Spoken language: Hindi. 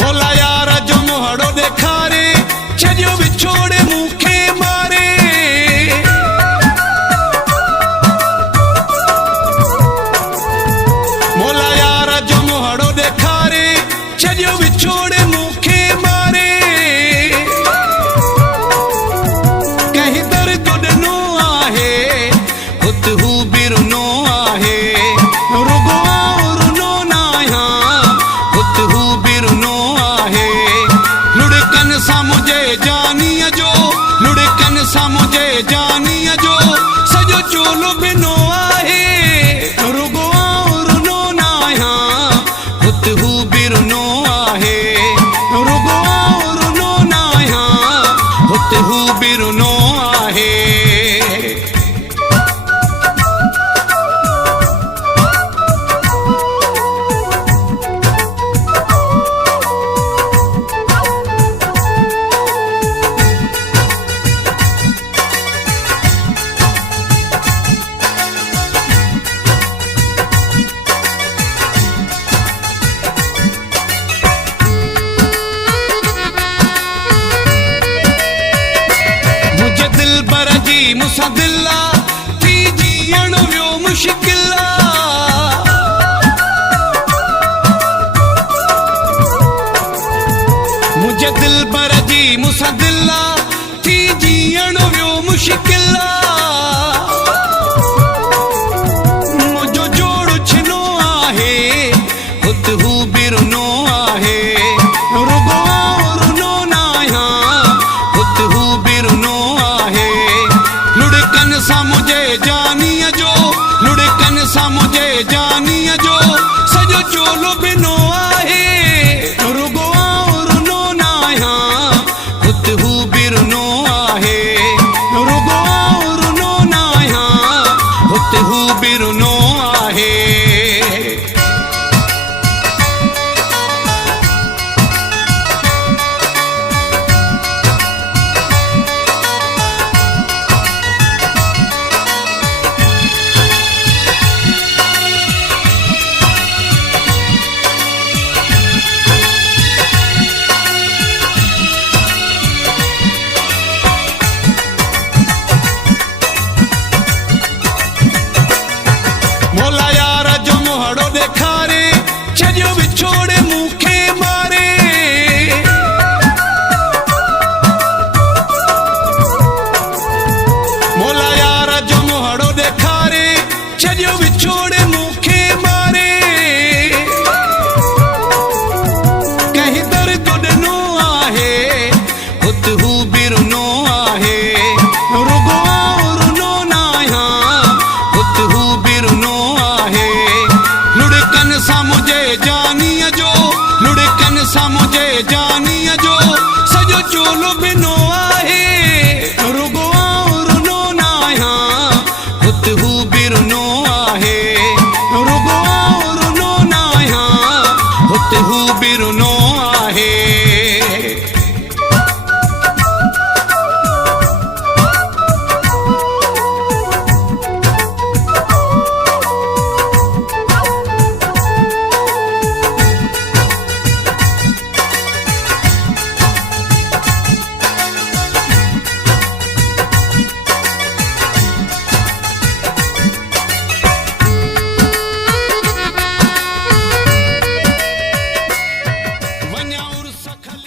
मोला यार जो मोहड़ो देखा रे छजो बिछोड़े मुखे मारे। मोला यार जो मोहड़ो देखा रे छजो बिछोड़े मुखे मारे। कहीं दर्द नो आहे हुत हू बिरनो आहे रुगवा रुनो ना यहाँ हुत हू बिरनो आहे। लुड़कन सा मुझे जानिया जो लुड़कन सा मुझे जानिया जो सजो चोलो बिनो आहे रुगवा रुनो ना यहाँ हुत हू बिरनो आहे रुगवा रुनो ना यहाँ हुत हू बिरनो आहे। मुझे दिल पर जी मुसा दिला थी जीअण वियो मुश्किल। मुझे दिल पर जी मुसा दिला थी जीअण वियो मुश्किल। मुझो जोड़ छिनो आहे हुत हू बिरनो आहे रुगवा रुनो ना यहाँ हुत हू बिरनो आहे। लुड़कन सा मुझे जानिया जो लुड़कन सा मुझे जानिया जो सजो चोलो बिनो आहे रुगवा रुनो ना यहाँ हुत हू बिरनो आहे रुगवा रुनो ना यहाँ हुत हू बिरनो आहे। मोला यार जो मोहड़ो देखा रे छजो बिछोड़े मुखे मारे। मोला यार जो मोहड़ो देखा रे छजो बिछोड़े मुखे मारे। कहीं दर्द नो आहे हुत हू बिरनो आहे रुगवा रुनो ना यहाँ हुत हू बिरनो आहे। लुड़कन सा मुझे जानिया जो लुड़कन सा मुझे जानिया जो सजो चोलो बिनो आहे रुगवा रुनो ना यहाँ हुत हू बिरनो आहे रुगवा रुनो ना यहाँ हुत हू बिरनो आहे। वन्या उर्स खल